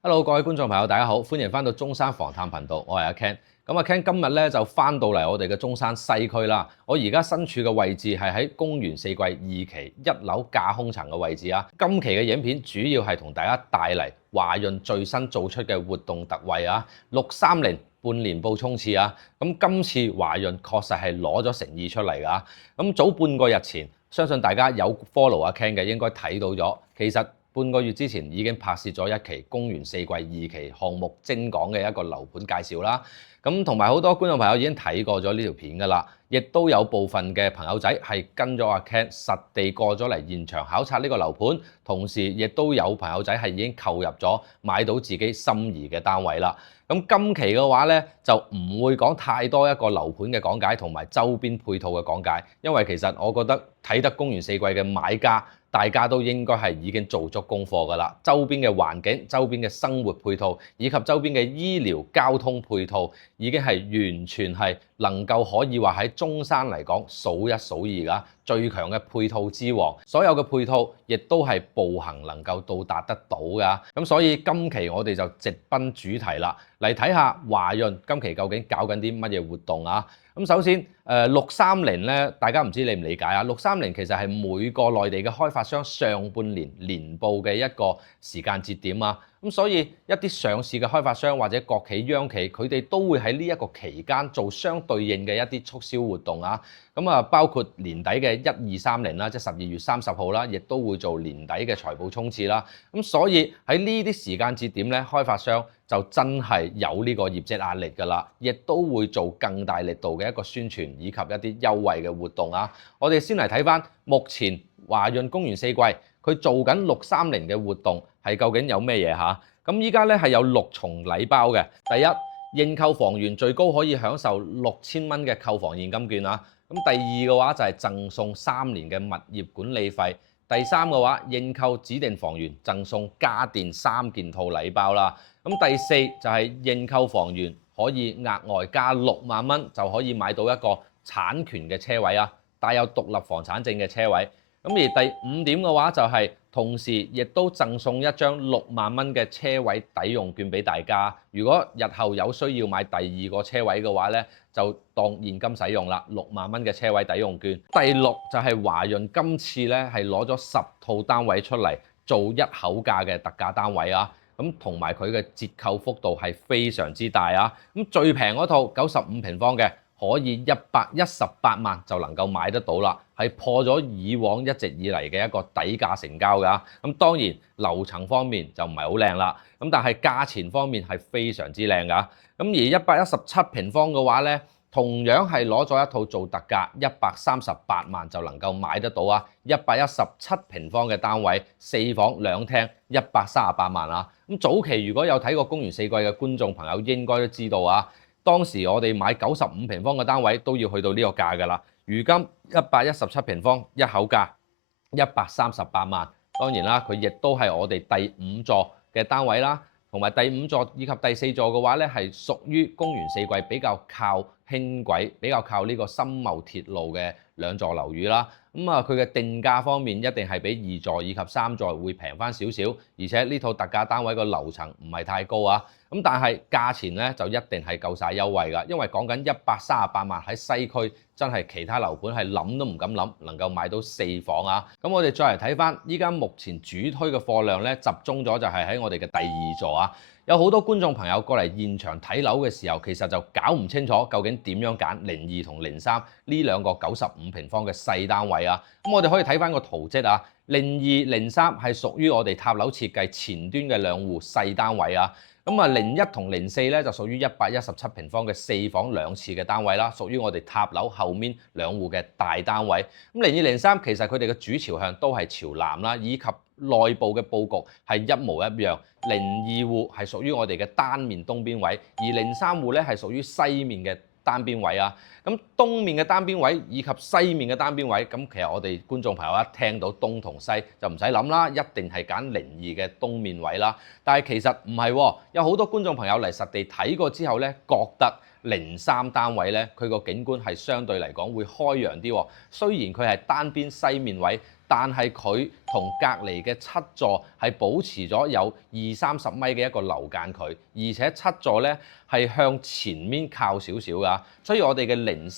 Hello，各位觀眾朋友，大家好，歡迎翻到中山房探頻道，我係阿 Ken。咁阿 Ken 今日咧就翻到嚟我哋嘅中山西區啦。我而家身處嘅位置係喺公園四季2期1樓架空層嘅位置啊。今期嘅影片主要係同大家帶嚟華潤最新做出嘅活動特惠啊，630半年報衝刺啊。咁今次華潤確實係攞咗誠意出嚟㗎。咁早半個日前，相信大家有 follow 阿 Ken 嘅應該睇到咗，其實半個月之前已經拍攝咗一期公園四季2期項目精講嘅一個樓盤介紹啦。咁同埋好多觀眾朋友已經睇過咗呢條片㗎啦，亦都有部分嘅朋友仔係跟咗阿 Ken 實地過咗嚟現場考察呢個樓盤，同時亦都有朋友仔係已經購入咗買到自己心儀嘅單位啦。咁今期嘅話呢，就唔會講太多一個樓盤嘅講解同埋周邊配套嘅講解，因為其實我覺得睇得公園四季嘅買家，大家都應該係已經做足功課㗎啦。周邊嘅環境、周邊嘅生活配套以及周邊嘅醫療交通配套，已經係完全係能夠可以話喺中山嚟講數一數二㗎，最強嘅配套之王。所有嘅配套亦都係步行能夠到達得到㗎。咁所以今期我哋就直奔主題啦，嚟睇下華潤今期究竟搞緊啲乜嘢活動啊！咁首先，630咧，大家唔知理唔理解啊？630其實係每個內地嘅開發商上半年年報嘅一個時間節點啊。咁所以一啲上市嘅開發商或者國企央企，佢哋都會喺呢一個期間做相對應嘅一啲促銷活動啊。咁啊，包括年底嘅1230啦，即係12月30號啦，亦都會做年底嘅財報衝刺啦。咁所以喺呢啲時間節點咧，開發商就真係有呢個業績壓力㗎啦，亦都會做更大力度嘅一個宣傳以及一啲優惠嘅活動啊。我哋先嚟睇翻目前華潤公園四季佢做緊630嘅活動係究竟有咩嘢嚇？咁依家咧係有6重禮包嘅。第一，認購房源最高可以享受6000蚊嘅購房現金券啊。咁第二嘅話就係贈送3年嘅物業管理費。第三嘅話，認購指定房源贈送家電3件套禮包啦。咁第四就係認購房源可以額外加6萬蚊就可以買到一個產權嘅車位啊，帶有獨立房產證嘅車位。咁而第5點嘅話就係同時亦都贈送一張6萬蚊嘅車位抵用券俾大家。如果日後有需要買第2個車位嘅話呢，就當現金使用啦，6萬蚊嘅車位抵用券。第6就係華潤今次呢係攞咗10套單位出嚟做一口價嘅特價單位啊。咁同埋佢嘅折扣幅度係非常之大啊。咁最平嗰套95平方嘅，可以118萬就能夠買得到啦，係破咗以往一直以嚟嘅一個底價成交㗎。咁當然樓層方面就唔係好靚啦，咁但係價錢方面係非常之靚㗎。咁而117平方嘅話呢，同樣係攞咗一套做特價138萬就能夠買得到啊。117平方嘅單位，4房2廳138萬啊。咁早期如果有睇過公園四季嘅觀眾朋友應該都知道啊。當時我哋買95平方嘅單位都要去到呢個價㗎啦。如今117平方一口價138萬，當然啦，佢亦都係我哋第5座嘅單位啦，同埋第5座以及第4座嘅話呢，係屬於公園四季比較靠輕軌、比較靠呢個深茂鐵路嘅2座樓宇啦。咁啊，佢嘅定價方面一定係比2座以及3座會平翻少少，而且呢套特價單位個樓層唔係太高啊。咁但係價錢咧就一定係夠晒優惠㗎，因為講緊138萬喺西區，真係其他樓盤係諗都唔敢諗能夠買到4房啊！咁我哋再嚟睇翻依家目前主推嘅貨量咧，集中咗就係喺我哋嘅第2座啊！有好多觀眾朋友過嚟現場睇樓嘅時候，其實就搞唔清楚究竟點樣揀02同03呢2個95平方嘅細單位啊！咁我哋可以睇翻個圖則啊，02、03係屬於我哋塔樓設計前端嘅2戶細單位啊。咁啊，01同04咧就屬於117平方嘅4房2廁嘅單位啦，屬於我哋塔樓後面2戶嘅大單位。咁02、03其實佢哋嘅主朝向都係朝南啦，以及內部嘅佈局係一模一樣。02戶係屬於我哋嘅單面東邊位，而03戶咧係屬於西面嘅單邊位啊。咁東面嘅單邊位以及西面嘅單邊位，咁其實我哋觀眾朋友一聽到東同西就唔使諗啦，一定係揀02嘅東面位啦。但係其實唔係喎，有好多觀眾朋友嚟實地睇過之後咧，覺得03單位咧佢個景觀係相對嚟講會開揚啲喎。雖然佢係單邊西面位，但係佢同隔離嘅7座係保持咗有20-30米嘅一個樓間距，而且7座咧係向前面靠少少㗎，所以我哋嘅03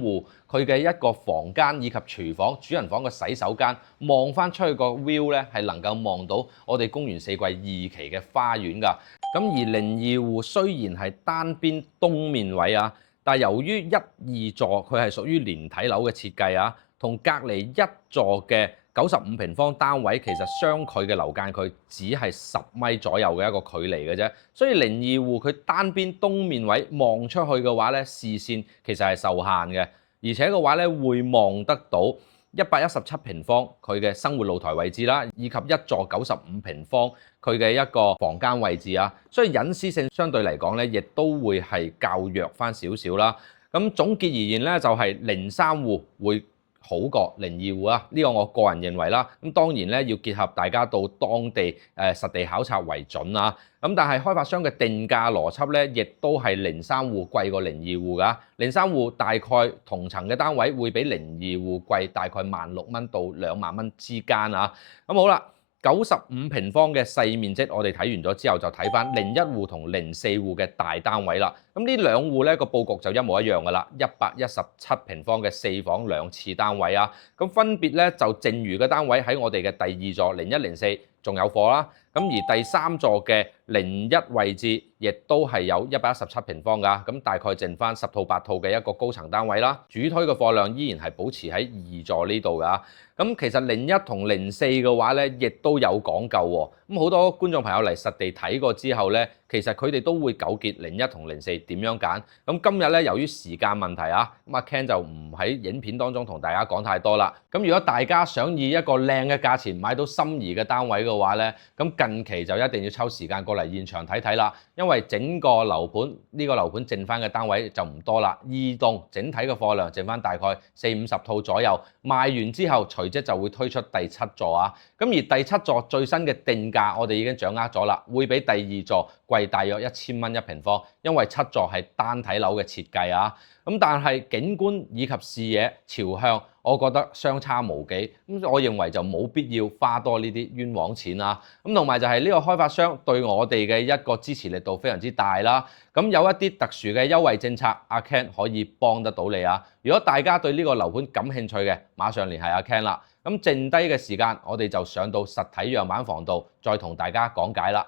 戶佢嘅一個房間以及廚房、主人房嘅洗手間望翻出去個 view 咧係能夠望到我哋公園四季2期嘅花園㗎。咁而02戶雖然係單邊東面位啊，但係由於1、2座佢係屬於連體樓嘅設計啊，同隔離1座嘅95平方單位其實相距嘅樓間距只係10米左右嘅一個距離嘅啫，所以02戶佢單邊東面位望出去嘅話咧，視線其實係受限嘅，而且嘅話咧會望得到117平方佢嘅生活露台位置啦，以及1座95平方佢嘅一個房間位置啊，所以隱私性相對嚟講咧，亦都會係較弱翻少少啦。咁總結而言咧，就係03戶會好過02戶啊，呢個我個人認為啦。咁當然咧要結合大家到當地實地考察為準啊。咁但係開發商嘅定價邏輯咧，亦都係03戶貴過02戶㗎。03戶大概同層嘅單位會比02戶貴大概16,000蚊到2萬蚊之間啊。咁好啦。95平方嘅細面積，我哋睇完咗之後就睇翻01戶同04戶嘅大單位啦。咁呢兩戶咧個佈局就一模一樣噶啦，117平方嘅4房2廁單位啊。咁分別咧就剩餘嘅單位喺我哋嘅第2座01、04仲有貨啦。咁而第3座嘅01位置亦都係有117平方㗎，咁大概剩翻10套8套嘅一個高層單位啦。主推嘅貨量依然係保持喺2座呢度㗎。咁其實01同04嘅話咧，亦都有講究喎。咁好多觀眾朋友嚟實地睇過之後咧，其實佢哋都會糾結01同04點樣揀。咁今日咧由於時間問題啊，咁阿 Ken 就唔喺影片當中同大家講太多啦。咁如果大家想以一個靚嘅價錢買到心儀嘅單位嘅話咧，咁近期就一定要抽時間過嚟現場睇睇啦。因為整個樓盤呢個樓盤剩翻嘅單位就唔多啦，2棟整體嘅貨量剩翻大概40-50套左右，賣完之後隨即就會推出第7座啊。咁而第7座最新嘅定價我哋已經掌握咗啦，會比第2座貴大約1000蚊一平方，因為7座係單體樓嘅設計啊。咁但係景觀以及視野朝向，我覺得相差無幾。咁我認為就冇必要花多呢啲冤枉錢啦。咁同埋就係呢個開發商對我哋嘅一個支持力度非常之大啦。咁有一啲特殊嘅優惠政策，阿 Ken 可以幫得到你啊。如果大家對呢個樓盤感興趣嘅，馬上聯繫阿 Ken 啦。咁剩低嘅時間，我哋就上到實體樣板房度，再同大家講解啦。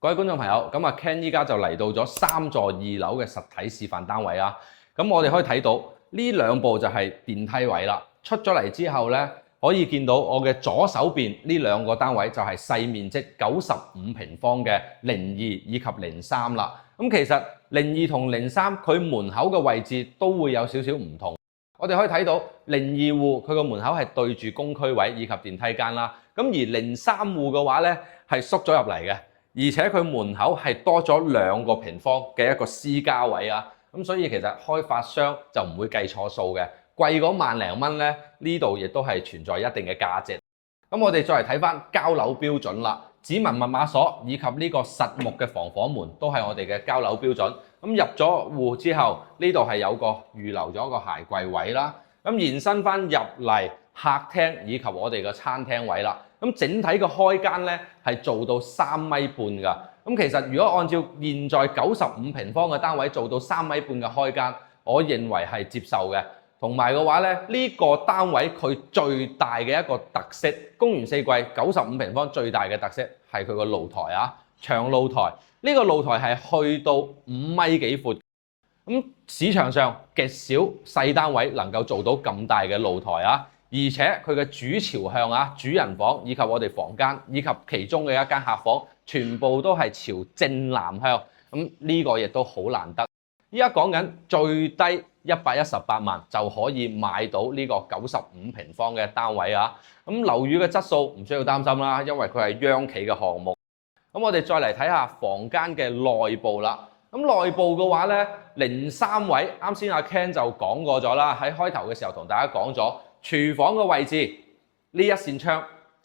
各位觀眾朋友，咁阿 Ken 依家就嚟到咗3座2樓嘅實體示範單位啊。咁我哋可以睇到呢2部就係電梯位啦。出咗嚟之後咧，可以見到我嘅左手邊呢2個單位就係細面積95平方嘅02以及03啦。咁其實02同03佢門口嘅位置都會有少少唔同。我哋可以睇到02戶佢個門口係對住公區位以及電梯間啦。咁而03戶嘅話咧係縮咗入嚟嘅。而且佢門口係多咗2個平方嘅一個私家位啊，咁所以其實開發商就唔會計錯數嘅，貴嗰萬零蚊咧，呢度亦都係存在一定嘅價值。咁我哋再嚟睇翻交樓標準啦，指紋密碼鎖以及呢個實木嘅防火門都係我哋嘅交樓標準。咁入咗戶之後，呢度係有個預留咗個鞋櫃位啦。咁延伸翻入嚟客廳以及我哋嘅餐廳位啦。咁整體嘅開間咧係做到3.5米㗎。咁其實如果按照現在95平方嘅單位做到3.5米嘅開間，我認為係接受嘅。同埋嘅話咧，呢個單位佢最大嘅一個特色，公園四季95平方最大嘅特色係佢個露台啊，長露台。呢個露台係去到5.幾米闊。咁市場上極少細單位能夠做到咁大嘅露台啊，而且佢嘅主朝向啊、主人房以及我哋房間以及其中嘅一間客房，全部都係朝正南向。咁呢個亦都好難得。依家講緊最低118萬就可以買到呢個95平方嘅單位啊！咁樓宇嘅質素唔需要擔心啦，因為佢係央企嘅項目。咁我哋再嚟睇下房間嘅內部啦。咁內部嘅話咧，03位啱先阿 Ken 就講過咗啦，喺開頭嘅時候同大家講咗，廚房嘅位置呢一扇窗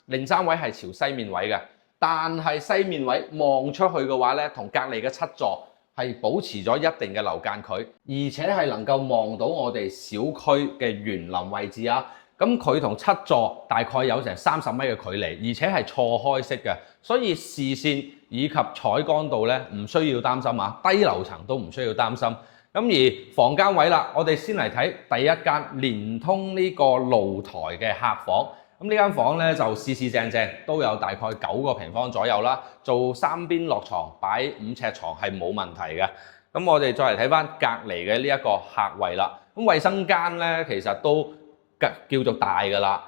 ，03位係朝西面位嘅，但係西面位望出去嘅話咧，同隔離嘅7座係保持咗一定嘅樓間距，而且係能夠望到我哋小區嘅園林位置啊。咁佢同7座大概有成30米嘅距離，而且係錯開式嘅，所以視線以及採光度咧唔需要擔心啊，低樓層都唔需要擔心。咁而房間位啦，我哋先嚟睇第一間連通呢個露台嘅客房。咁呢間房咧就四正正，都有大概9個平方左右啦，做3邊落床擺5尺床係冇問題嘅。咁我哋再嚟睇翻隔離嘅呢一個客位啦。咁衛生間咧其實都叫做大㗎啦，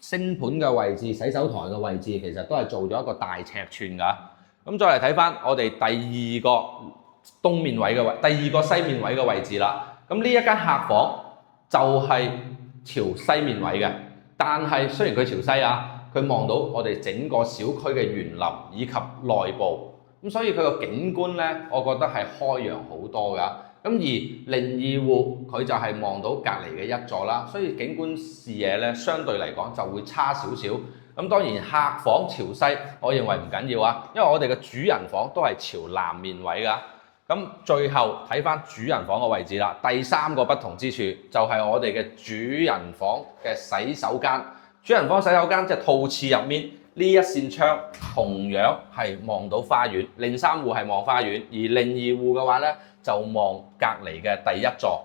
星盤嘅位置、洗手台嘅位置其實都係做咗一個大尺寸㗎。咁再嚟睇翻我哋第二個東面位嘅位，第二個西面位嘅位置啦。咁呢一間客房就係朝西面位嘅，但係雖然佢朝西啊，佢望到我哋整個小區嘅園林以及內部，咁所以佢個景觀咧，我覺得係開揚好多㗎。咁而02戶佢就係望到隔離嘅1座啦，所以景觀視野咧相對嚟講就會差少少。咁當然客房朝西，我認為唔緊要啊，因為我哋嘅主人房都係朝南面位㗎。咁最後睇翻主人房嘅位置啦，第3個不同之處就係我哋嘅主人房嘅洗手間。主人房洗手間即係套廁入面呢一扇窗，同樣係望到花園。03戶係望花園，而02戶嘅話咧，就望隔離嘅第1座，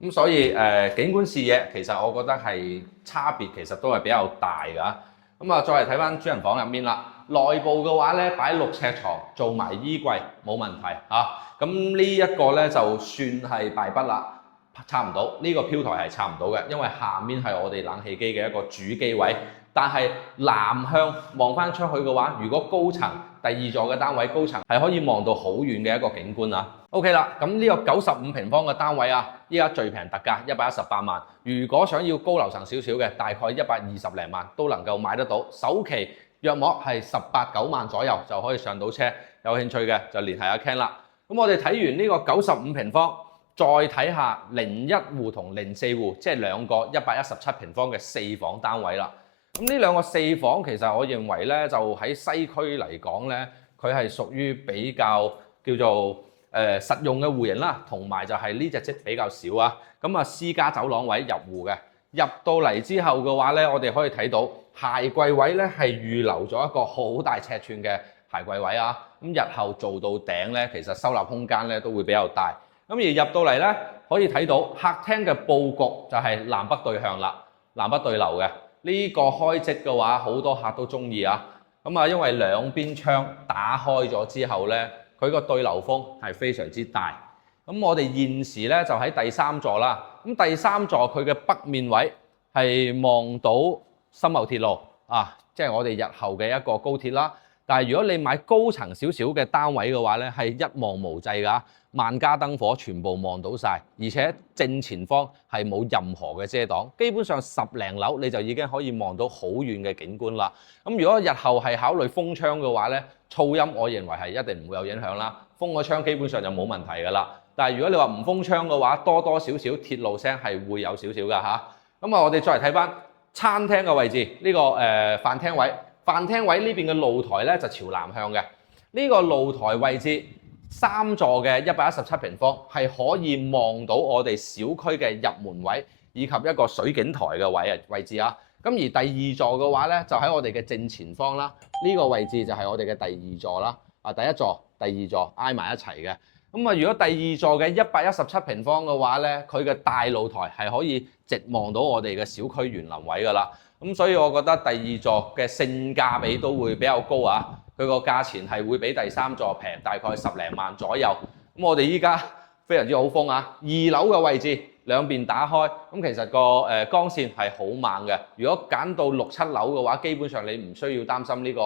咁所以景觀視野其實我覺得係差別其實都係比較大㗎。咁啊，再嚟睇翻主人房入面啦，內部嘅話咧擺6尺床，做埋衣櫃冇問題嚇。咁呢一個咧就算係敗筆啦，差唔到呢個飄台係差唔到嘅，因為下面係我哋冷氣機嘅一個主機位。但係南向望翻出去嘅話，如果高層第2座嘅單位高層係可以望到好遠嘅一個景觀啊。OK 啦，咁呢個95平方嘅單位啊，依家最平特價118萬。如果想要高樓層少少嘅，大概120零萬都能夠買得到。首期約莫係18、9萬左右就可以上到車。有興趣嘅就聯繫阿 Ken 啦。咁我哋睇完呢個95平方，再睇下01戶同04戶，即係兩個117平方嘅4房單位啦。咁呢兩個4房其實我認為咧，就喺西區嚟講咧，佢係屬於比較叫做實用嘅戶型啦，同埋就係呢隻積比較少啊。咁啊私家走廊位入戶嘅，入到嚟之後嘅話咧，我哋可以睇到鞋櫃位咧係預留咗一個好大尺寸嘅鞋櫃位啊。咁日後做到頂咧，其實收納空間咧都會比較大。咁而入到嚟咧，可以睇到客廳嘅佈局就係南北對向啦，南北對流嘅。呢個開積嘅話，好多客都中意啊。咁啊，因為兩邊窗打開咗之後咧，佢個對流風係非常之大。咁我哋現時咧就喺第3座啦。咁第3座佢嘅北面位係望到深茂鐵路啊，即係我哋日後嘅一個高鐵啦。但係如果你買高層少少嘅單位嘅話咧，係一望無際㗎，萬家燈火全部望到晒，而且正前方係冇任何嘅遮擋，基本上10零樓你就已經可以望到好遠嘅景觀啦。咁如果日後係考慮封窗嘅話咧，噪音我認為係一定唔會有影響啦。封個窗基本上就冇問題㗎啦。但係如果你話唔封窗嘅話，多多少少鐵路聲係會有少少㗎嚇。咁啊，我哋再嚟睇翻餐廳嘅位置，呢個飯廳位。飯廳位呢邊嘅露台咧就朝南向嘅，呢個露台位置3座嘅117平方係可以望到我哋小區嘅入門位以及一個水景台嘅位置啊。咁而第2座嘅話咧就喺我哋嘅正前方啦，呢個位置就係我哋嘅第2座啦。啊，第1座、第2座挨埋一齊嘅。咁啊，如果第2座嘅117平方嘅話咧，佢嘅大露台係可以直望到我哋嘅小區園林位㗎啦。咁所以我覺得第2座嘅性價比都會比較高啊，佢個價錢係會比第3座平大概10零萬左右。咁我哋依家非常之好風啊。2樓嘅位置兩邊打開，咁其實個光線係好猛嘅。如果揀到6、7樓嘅話，基本上你唔需要擔心呢個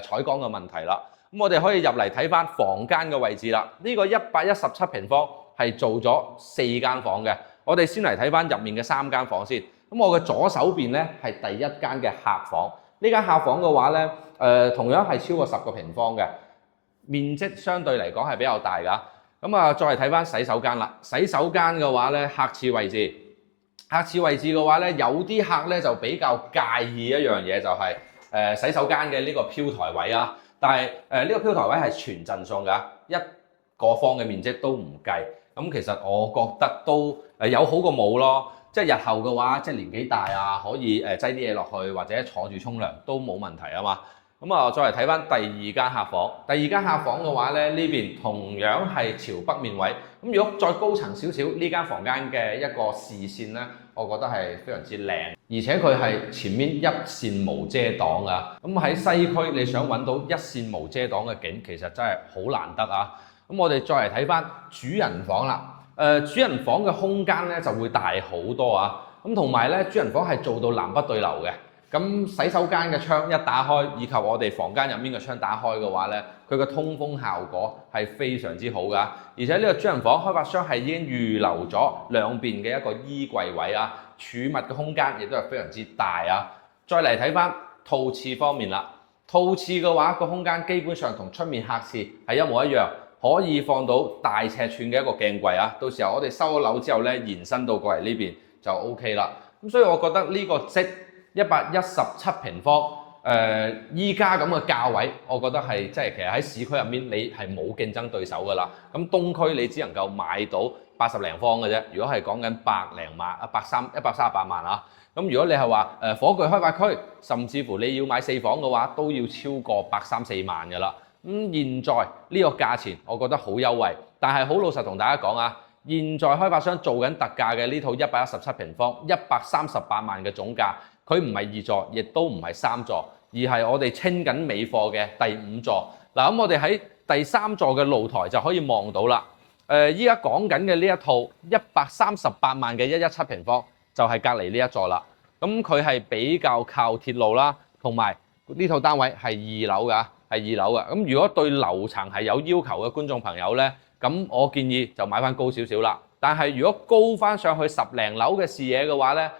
採光嘅問題啦。咁我哋可以入嚟睇翻房間嘅位置啦。呢個117平方係做咗4間房嘅。我哋先嚟睇翻入面嘅3間房先。咁我嘅左手邊咧係第一間嘅客房。呢間客房嘅話咧，同樣係超過10個平方嘅，面積相對嚟講係比較大㗎。咁啊，再嚟睇翻洗手間啦。洗手間嘅話咧，客廁位置。客廁位置嘅話咧，有啲客咧就比較介意一樣嘢，就係洗手間嘅呢個飄台位啊。但係呢個飄台位係全贈送㗎，一個方嘅面積都唔計。咁其實我覺得都有好過冇咯。即係日後嘅話，即係年紀大啊，可以擠啲嘢落去，或者坐住沖涼都冇問題啊嘛。咁啊，再嚟睇翻第2間客房。第2間客房嘅話咧，呢邊同樣係朝北面位。咁如果再高層少少，呢間房間嘅一個視線咧，我覺得係非常之靚，而且佢係前面一線無遮擋啊。咁喺西區你想揾到一線無遮擋嘅景，其實真係好難得啊。咁我哋再嚟睇翻主人房啦。主人房嘅空間咧就會大好多啊。咁同埋咧，主人房係做到南北對流嘅。咁洗手間嘅窗一打開，以及我哋房間入面嘅窗打開嘅話咧，佢嘅通風效果係非常之好㗎。而且呢個主人房開發商係已經預留咗兩邊嘅一個衣櫃位啊，儲物嘅空間亦都係非常之大啊。再嚟睇翻套廁方面啦，套廁嘅話個空間基本上同出面客廁係一模一樣，可以放到大尺寸嘅一個鏡櫃啊。到時候我哋收咗樓之後咧，延伸到過嚟呢邊就 OK 啦。咁所以我覺得呢個117平方，依家咁嘅價位，我覺得係即係其實喺市區入面你係冇競爭對手㗎啦。咁東區你只能夠買到80零方嘅啫。如果係講緊100零萬138萬啊。咁如果你係話火炬開發區，甚至乎你要買4房嘅話，都要超過130、140萬㗎啦。咁現在呢個價錢，我覺得好優惠。但係好老實同大家講啊，現在開發商做緊特價嘅呢套117平方138萬嘅總價。佢唔係2座，亦都唔係3座，而係我哋清緊尾貨嘅第5座。嗱，咁我哋喺第3座嘅露台就可以望到啦。依家講緊嘅呢一套138萬嘅117平方，就係隔離呢一座啦。咁佢係比較靠鐵路啦，同埋呢套單位係2樓㗎，係2樓㗎。咁如果對樓層係有要求嘅觀眾朋友咧，咁我建議就買翻高少少啦。但係如果高翻上去10零樓嘅視野嘅話咧，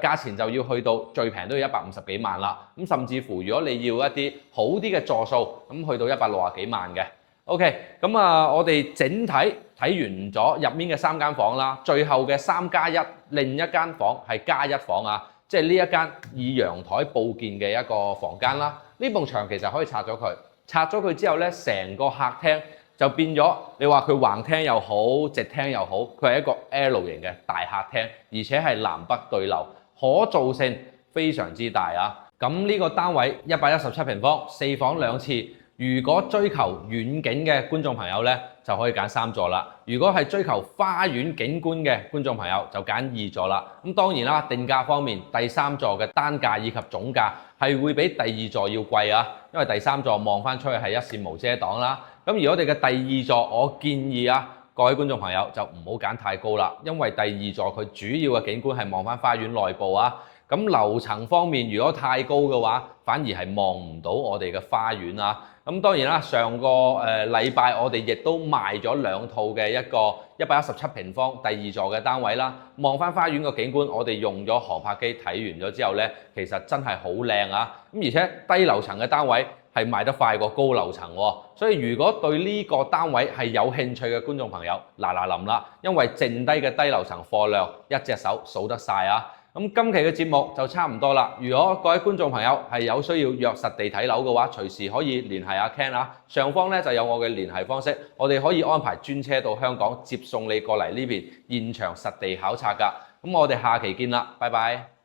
價錢就要去到最平都要150幾萬啦。咁甚至乎如果你要一啲好啲嘅座數，咁去到160幾萬嘅。OK， 咁啊，我哋整體睇完咗入面嘅3間房啦，最後嘅3+1，另一間房係+1房啊，即係呢一間以陽台佈建嘅一個房間啦。呢埲牆其實可以拆咗佢，拆咗佢之後咧，成個客廳就變咗，你話佢橫廳又好，直廳又好，佢係一個 L 型嘅大客廳，而且係南北對流，可造性非常之大啊！咁呢個單位117平方，4房2廁，如果追求遠景嘅觀眾朋友咧，就可以揀3座啦。如果係追求花園景觀嘅觀眾朋友，就揀2座啦。咁當然啦，定價方面，第3座嘅單價以及總價係會比第2座要貴啊，因為第3座望翻出去係一線無遮擋啦。咁而我哋嘅第2座，我建議啊，各位觀眾朋友就唔好揀太高啦，因為第2座佢主要嘅景觀係望翻花園內部啊。咁樓層方面，如果太高嘅話，反而係望唔到我哋嘅花園啊。咁當然啦，上個禮拜我哋亦都賣咗2套嘅一個117平方第2座嘅單位啦。望翻花園個景觀，我哋用咗航拍機睇完咗之後呢，其實真係好靚啊！咁而且低樓層嘅單位係賣得快過高樓層喎，所以如果對呢個單位係有興趣嘅觀眾朋友，嗱臨啦，因為剩低嘅低樓層貨量一隻手數得晒啊！咁今期嘅節目就差唔多啦。如果各位觀眾朋友係有需要約實地睇樓嘅話，隨時可以聯繫阿 Ken 啊。上方咧就有我嘅聯繫方式，我哋可以安排專車到香港接送你過嚟呢邊現場實地考察㗎。咁我哋下期見啦，拜拜。